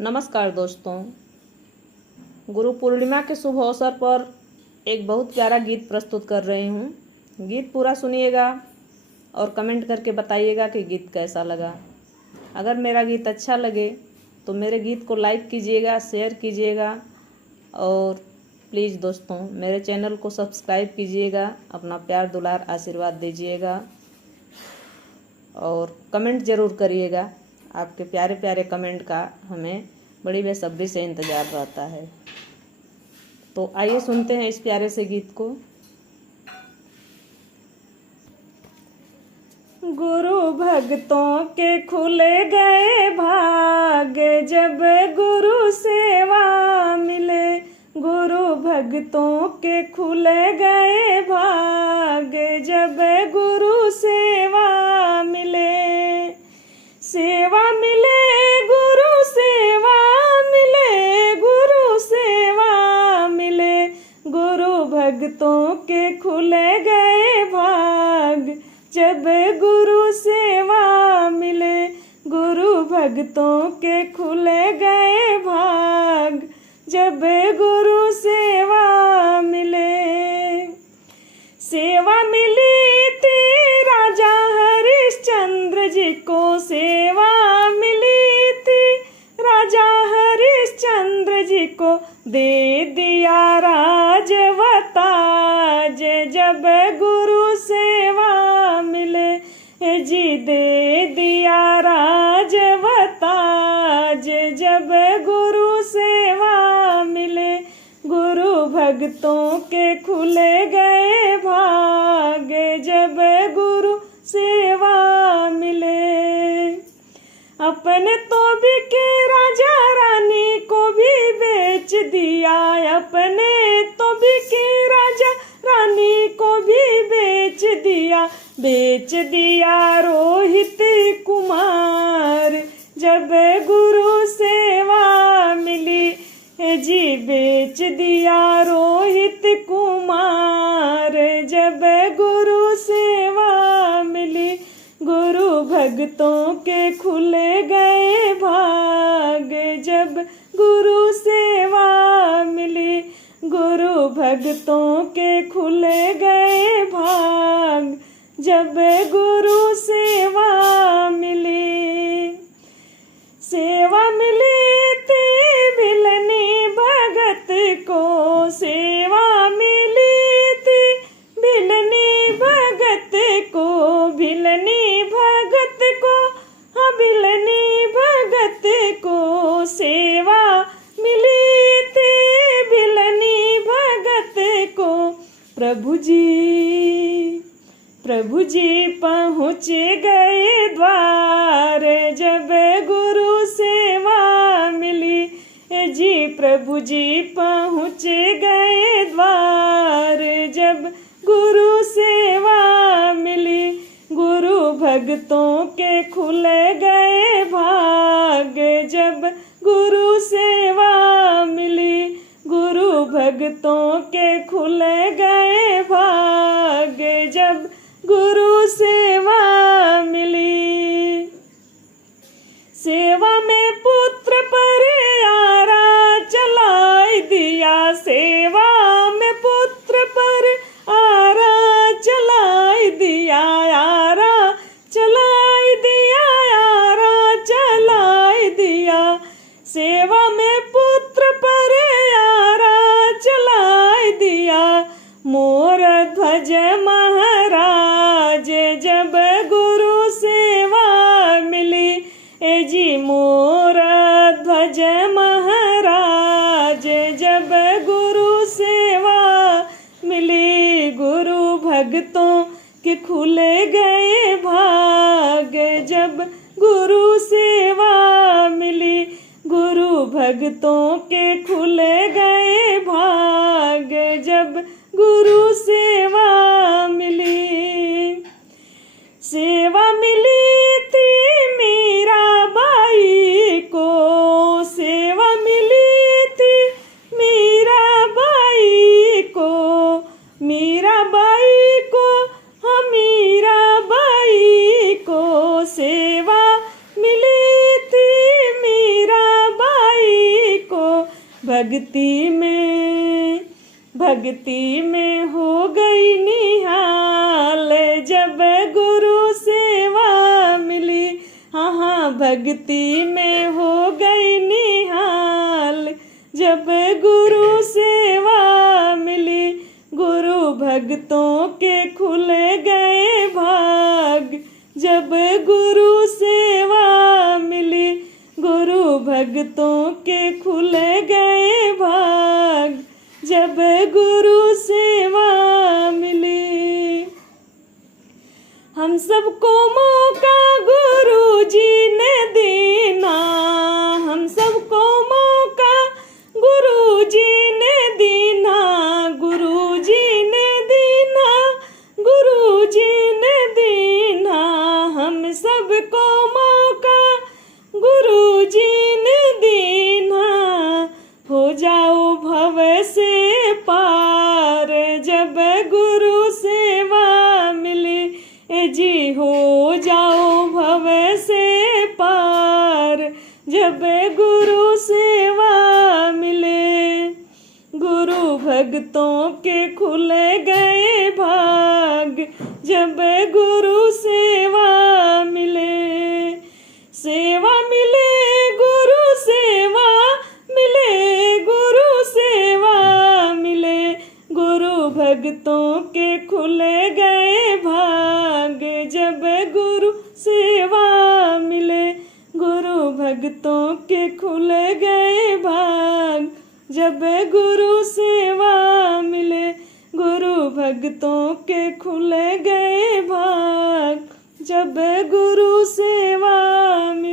नमस्कार दोस्तों, गुरु पूर्णिमा के शुभ अवसर पर एक बहुत प्यारा गीत प्रस्तुत कर रही हूँ। गीत पूरा सुनिएगा और कमेंट करके बताइएगा कि गीत कैसा लगा। अगर मेरा गीत अच्छा लगे तो मेरे गीत को लाइक कीजिएगा, शेयर कीजिएगा और प्लीज़ दोस्तों मेरे चैनल को सब्सक्राइब कीजिएगा। अपना प्यार दुलार आशीर्वाद दीजिएगा और कमेंट ज़रूर करिएगा। आपके प्यारे प्यारे कमेंट का हमें बड़ी बेसब्री से इंतज़ार रहता है। तो आइए सुनते हैं इस प्यारे से गीत को। गुरु भक्तों के खुले गए भाग जब गुरु सेवा मिले। गुरु भक्तों के खुले गए भाग जब गुरु सेवा मिले। सेवा मिले गुरु सेवा मिले, गुरु सेवा मिले। गुरु भक्तों के खुले गए भाग जब गुरु सेवा मिले। गुरु भक्तों के खुले गए भाग जब गुरु सेवा मिले। सेवा मिली थी राजा हरिश्चंद्र जी को, सेवा मिली थी राजा हरिश्चंद्र जी को। दे दिया राजवताज जब गुरु सेवा मिले। जी दे दिया राजवताज जब गुरु सेवा मिले। गुरु भक्तों के खुले गए भाग जब गुरु सेवा मिले। अपने तो बिके राजा रानी को भी बेच दिया, अपने तो बिके राजा रानी को भी बेच दिया। बेच दिया रोहित कुमार जब गुरु सेवा मिली। जी बेच दिया रोहित कुमार जब गुरु सेवा मिली। गुरु भक्तों के खुले गए भाग जब गुरु सेवा मिली। गुरु भक्तों के खुले गए भाग जब गुरु सेवा मिली। सेवा मिली थी भिलनी भगत को, सेवा मिली थी भिलनी भगत को। भिलनी भगत को, हाँ भिलनी भगत को सेवा मिली थी भिलनी भगत को। प्रभु जी पहुँच गए द्वार जब गुरु सेवा मिली। जी प्रभु जी पहुँच गए द्वार जब गुरु सेवा मिली। गुरु भक्तों के खुले गए भाग जब गुरु सेवा मिली। गुरु भक्तों के खुले गए भाग जब गुरु सेवा मिली। सेवा में पुत्र पर आरा चलाई दिया, सेवा में पुत्र पर आरा चलाई दिया। आरा चलाई दिया, आरा चलाई दिया। सेवा में पुत्र पर आरा चलाई दिया। मोर ध्वज महाराज जब गुरु सेवा मिली। जी मोर ध्वज महाराज जब गुरु सेवा मिली। गुरु भक्तों के खुले गए भाग जब गुरु सेवा मिली। गुरु भक्तों के खुले गए भाग जब गुरु सेवा मिली। सेवा मिली थी मीराबाई को, सेवा मिली थी मीराबाई को। मीराबाई को, हाँ मीराबाई को सेवा मिली थी मीराबाई भक्ति में हो गई निहाल जब गुरु सेवा मिली। हाँ हाँ, भक्ति में हो गई निहाल जब गुरु सेवा मिली। गुरु भक्तों के खुल गए भाग जब गुरु सेवा मिली। गुरु भक्तों के खुल गए भाग जब गुरु सेवा मिली। हम सबको मौका गुरु जी ने दीना, हम सबको मौका गुरु जी ने दीना, गुरु जी ने दीना, गुरु जी ने दीना। हम सबको मौका गुरु जी ने दीना। हो जाओ भव से पार जब गुरु सेवा मिली। ए जी हो जाओ भव से पार जब गुरु सेवा मिले। गुरु भक्तों के खुल गए भाग जब गुरु सेवा मिले। सेवा मिले गुरु सेवा मिले, गुरु सेवा मिले। गुरु भक्तों के खुल गए भाग जब गुरु सेवा मिले। गुरु भक्तों के खुल गए भाग जब गुरु सेवा मिले। गुरु भक्तों के खुल गए भाग जब गुरु सेवा मिले।